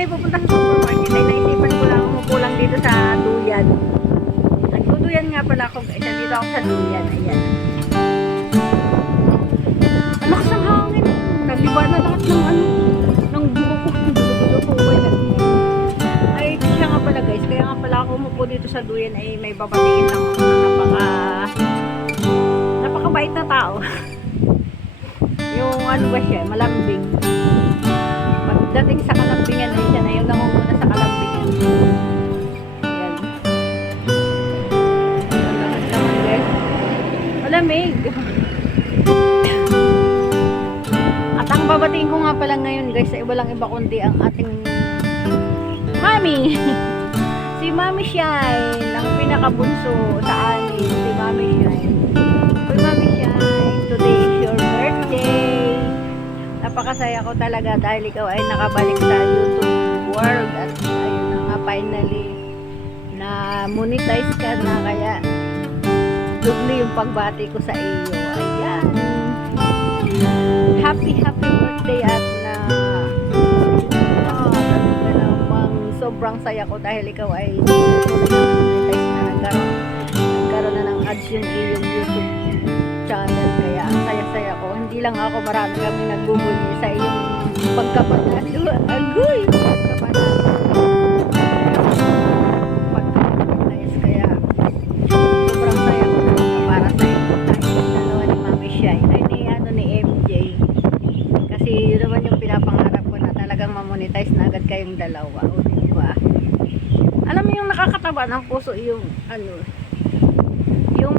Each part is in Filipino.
pala pupunta sa supermarket ay naisipan ko lang umupo lang dito sa duyan. Nagduduyan nga pala ako guys. Dito ako sa duyan. Ayan. Ang lakas ng hangin. Nagliba na lahat ng ano, ng buko ko. Dulo-dulo ko? Ay, siya nga pala guys. Kaya nga pala ako umupo dito sa duyan ay may babatingin lang ako na napaka napakabait na tao. yung ano ba siya, malambing. Pagdating sa kalambingan Malamig. At ang babatiin ko nga pala ngayon guys ay walang iba kundi ang ating Mami! si Mami Shine, ang pinakabunso sa amin, si Mami Shine. Uy, Mami Shine, today is your birthday. Napakasaya ko talaga dahil ikaw ay nakabalik sa YouTube world at ayun na nga finally na monetize ka na kaya doble yung pagbati ko sa iyo. Ayan. Happy, happy birthday at na Ah, talaga namang sobrang saya ko dahil ikaw ay na nagkaroon, nagkaroon na ng ads yung iyong YouTube channel. Kaya ang saya-saya ko. Hindi lang ako marami kami nagbubuli sa iyong pagkapanalo agoy! Pagkapanalo kayong dalawa. O diba alam mo yung nakakataba ng puso yung ano yung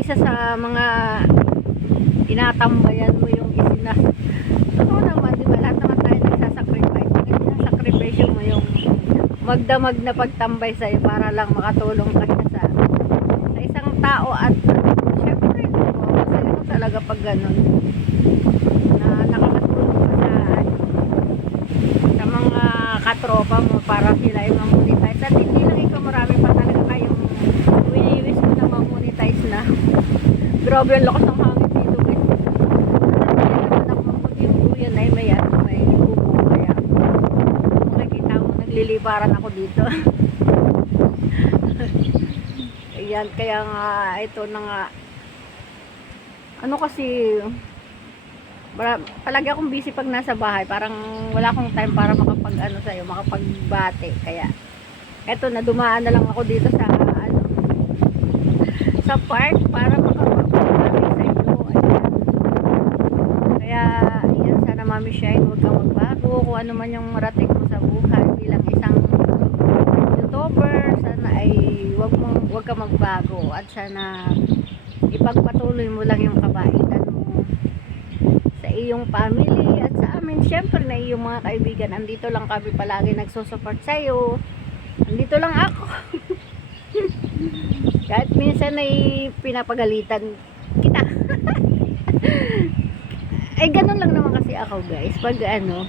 isa sa mga tinatambayan mo yung isina totoo naman di ba? Lahat naman tayo nagsasacrifice. Nagsasacrifice mo yung magdamag na pagtambay sa'yo para lang makatulong ka sa sa isang tao. At syempre ko talaga pag ganun na nakakatulong ka sa sa mga katropa mo para sila ay mamonetize. At hindi lang ikaw marami pa talaga kayong winiwis mo na mamonetize na. Grabe ang lakas ng hangin dito guys. Mabuti yung duyan ay may ano may kubo kaya makikita mo nagliliparan ako dito. Ayan kaya nga ito na nga. Ano kasi palagi akong busy pag nasa bahay. Parang wala akong time para makapag ano sa'yo makapagbate. Kaya eto na dumaan na lang ako dito sa ano sa park para makapagbate sa iyo ayan. Kaya ayan sana mami Shine huwag kang magbago. Kung ano man yung marating mo sa buhay bilang isang youtuber sana ay wag mong wag kang magbago. At sana ipagpatuloy mo lang yung kabaitan iyong family at sa amin. Syempre na iyong mga kaibigan andito lang kami palagi nagsusupport sa iyo andito lang ako. Kahit minsan ay pinapagalitan kita. Ay ganun lang naman kasi ako guys. Pag ano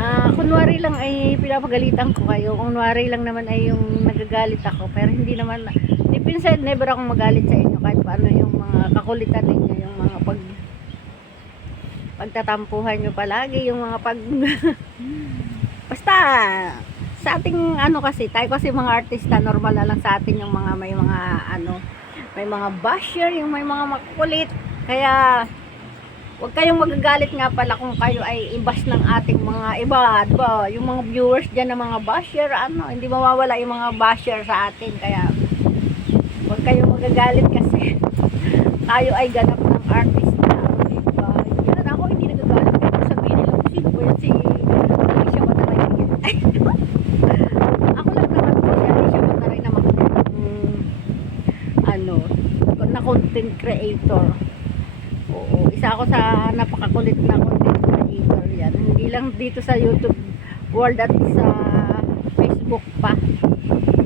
ah kunwari lang ay pinapagalitan ko kayo. Kunwari lang naman ay yung nagagalit ako. Pero hindi naman di pinsan never akong magalit sa inyo. Kahit paano yung mga kakulitan ninyo yung mga pag pagtatampuhan nyo palagi yung mga pag basta sa ating ano kasi tayo kasi mga artista normal na lang sa atin yung mga may mga ano may mga basher yung may mga makulit kaya Huwag kayong magagalit nga pala kung kayo ay ibas ng ating mga iba, di ba? Yung mga viewers dyan ng mga basher, ano, hindi mawawala yung mga basher sa atin. Kaya, huwag kayong magagalit kasi tayo ay ganap ng artista. Di ba? Yan, ako hindi nagagalit. Kaya sabihin nila, sino ba yan si Alicia Mataray? Ay, ako lang naman po si Alicia Mataray na makikita ano, na content creator. Oo, isa ako sa napakakulit na content creator yan. Hindi lang dito sa YouTube world at sa Facebook pa.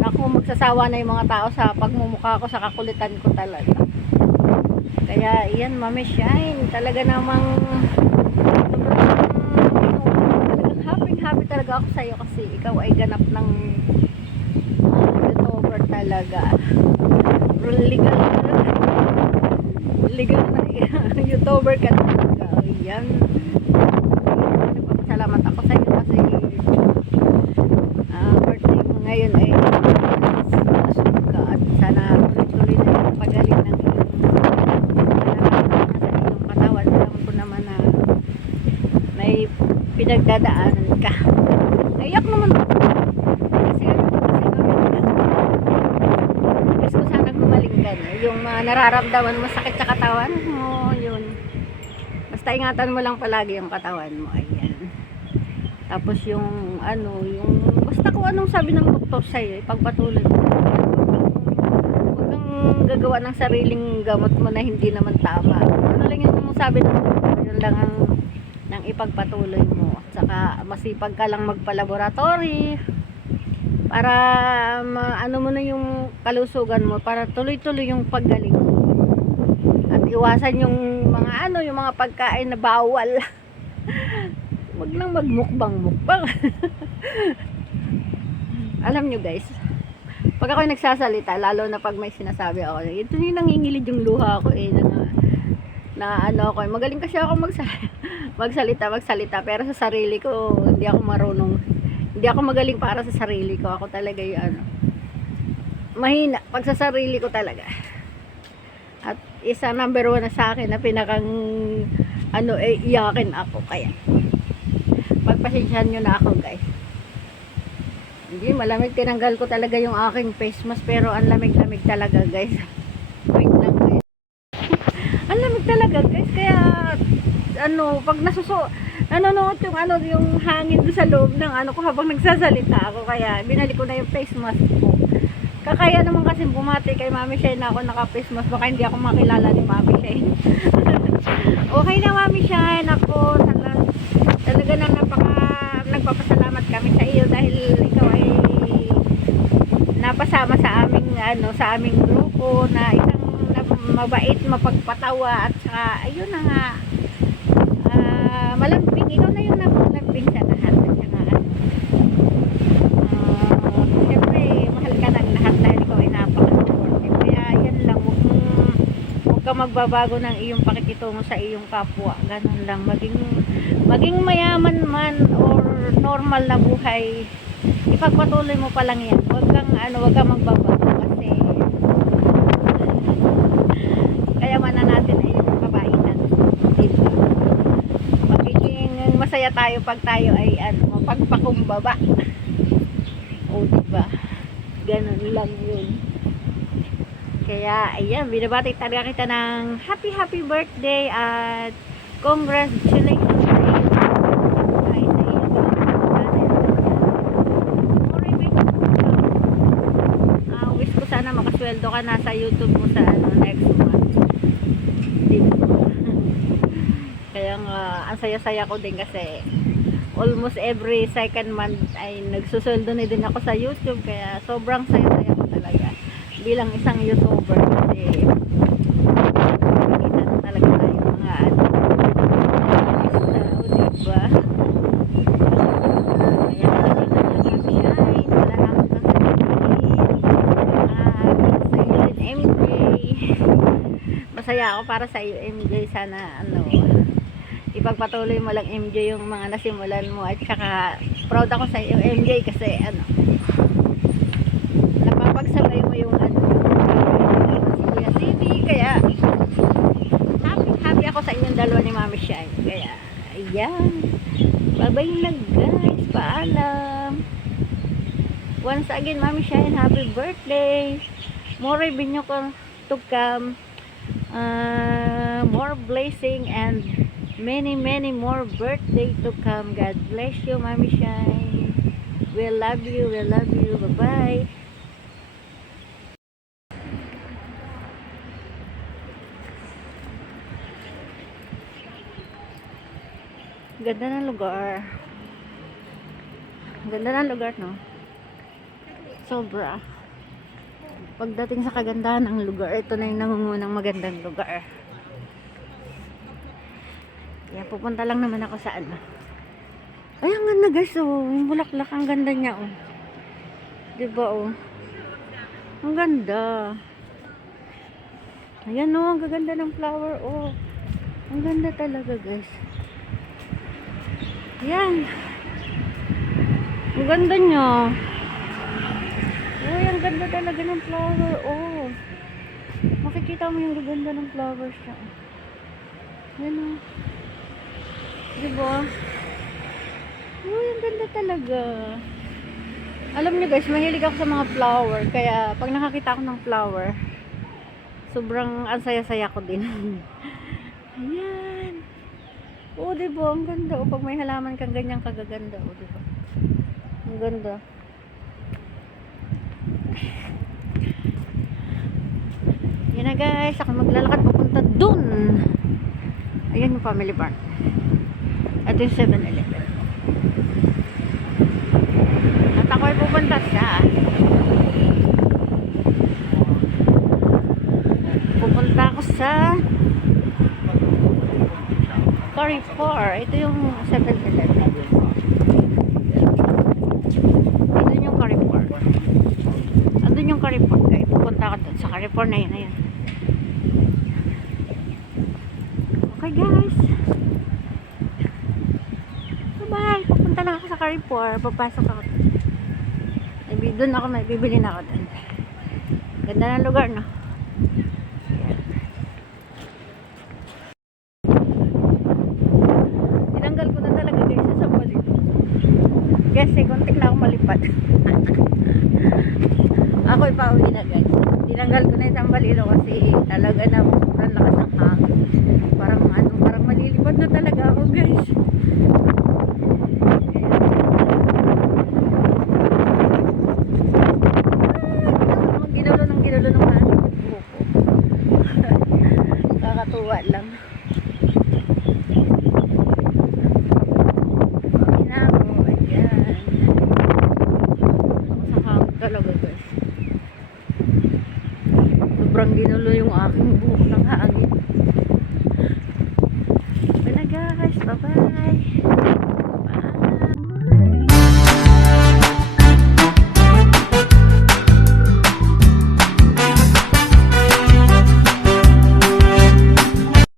Ako, magsasawa na yung mga tao sa pagmumukha ko, sa kakulitan ko talaga. Kaya, iyan, Mami Shine. Talaga namang happy, happy talaga ako sa'yo kasi ikaw ay ganap ng uh, YouTuber talaga. Legal legal na YouTuber ka talaga. Ayan. Nagpapasalamat ako sa iyo kasi uh, birthday mo ngayon eh, ay masok ka sana tuloy-tuloy na pagaling ng iyong sa iyong katawan. Alam ko naman na may pinagdadaanan ka. Ayak naman ako. Kasi ano kasi gawin ka. Gusto sana gumaling ka na. Yung uh, nararamdaman mo sakit katawan mo, yun. Basta ingatan mo lang palagi yung katawan mo. Ayan. Tapos yung ano, yung basta kung anong sabi ng doktor sa'yo, ipagpatuloy mo. Huwag kang gagawa ng sariling gamot mo na hindi naman tama. Ano lang yung sabi ng doktor, yun lang ang nang ipagpatuloy mo. At saka masipag ka lang magpa-laboratory para ma- ano mo na yung kalusugan mo para tuloy-tuloy yung paggaling iwasan yung mga ano, yung mga pagkain na bawal. Wag lang magmukbang-mukbang. Alam nyo guys, pag ako nagsasalita, lalo na pag may sinasabi ako, ito yung nangingilid yung luha ko eh, na, na ano ako, eh. magaling kasi ako magsalita, magsalita, magsalita, pero sa sarili ko, hindi ako marunong, hindi ako magaling para sa sarili ko, ako talaga yung ano, mahina, pag sa sarili ko talaga. At isa number one na sa akin na pinakang, ano, eh, iyakin ako, kaya, pagpasensyahan nyo na ako guys. Hindi, malamig tinanggal ko talaga yung aking face mask pero ang lamig-lamig talaga guys. Wait lang guys. ang lamig talaga guys kaya ano, pag nasuso nanonood yung ano, yung hangin sa loob ng ano ko habang nagsasalita ako kaya binalik ko na yung face mask ko. Kakaya naman kasi bumati kay Mami Shane na ako naka-face mask baka hindi ako makilala ni Mami Shane. okay na Mami Shane. Ako talaga, talaga na napaka nagpapasalamat kami sa iyo dahil ikaw ay napasama sa aming ano sa aming grupo na isang mabait mapagpatawa at saka ayun na nga. Ah, malambing. Ikaw na yung namalambing sa lahat at saka ano ah, siyempre mahal ka ng lahat dahil ikaw ay napaka-supportive kaya yan lang huwag mong huwag magbabago ng iyong pakikitungo sa iyong kapwa. Ganun lang. Maging maging mayaman man or normal na buhay ipagpatuloy mo pa lang yan. Huwag kang ano huwag kang magbabago kasi kaya man na natin ay yung kabaitan diba? Magiging masaya tayo pag tayo ay ano mapagpakumbaba o diba? Ganun lang yun kaya ayan binabati talaga kita ng happy happy birthday at congratulations sa iyo. Ah, wish ko sana makasweldo ka na sa YouTube mo sa ano, next month. Kaya nga, ang saya-saya ko din kasi almost every second month ay nagsusweldo na din ako sa YouTube kaya sobrang talaga bilang isang YouTuber kasi nakikita na talaga tayo mga ano tao, diba? Masaya ako para sa iyo, MJ. Sana, ano, ipagpatuloy mo lang, MJ, yung mga nasimulan mo. At saka, proud ako sa iyo, MJ, kasi, ano, napapagsabay mo yung, ano, si Kuya City. Kaya, happy, happy ako sa inyong dalawa ni Mami Shine. Kaya, ayan. Bye-bye na guys. Paalam. Once again, Mami Shine, happy birthday. More ko to come. Uh, more blessing and many, many more birthday to come. God bless you, Mami Shine. We love you. We love you. Bye-bye. Ganda ng lugar. Ganda ng lugar, no? Sobra. Pagdating sa kagandahan ng lugar, ito na yung nangungunang magandang lugar. Kaya pupunta lang naman ako sa ano. Ay, ang ganda guys, oh. Yung bulaklak, ang ganda niya, oh. Diba, oh. Ang ganda. Ayan, oh. Ang gaganda ng flower, oh. Ang ganda talaga, guys. Yan. Ang ganda niya. Uy, ang ganda talaga ng flower. Oh. Makikita mo yung ganda ng flowers niya. Yan oh. Diba? Uy, ang ganda talaga. Alam niyo guys, mahilig ako sa mga flower. Kaya pag nakakita ako ng flower, sobrang ang saya-saya ko din. Ayan. Oo, di ba? Ang ganda. O, pag may halaman kang ganyang kagaganda. O, di ba? Ang ganda. Yan na guys. Ako maglalakad papunta dun. Ayan yung family park. Ito yung 7-Eleven. At ako ay pupunta sa Sorry, 4. Ito yung 7-Eleven. Andun yung Carrefour. Andun yung Carrefour. Kaya pupunta ka doon sa Carrefour na yun. Ayan. Okay, guys. Bye-bye. Pupunta na ako sa Carrefour. Papasok ako. Doon ako, may bibili na ako doon. Ganda ng lugar, no? Ako ipauwi na guys. Tinanggal ko na isang balilo kasi talaga na sobrang lakas ng hangin. Parang ano, parang malilipad na talaga ako guys.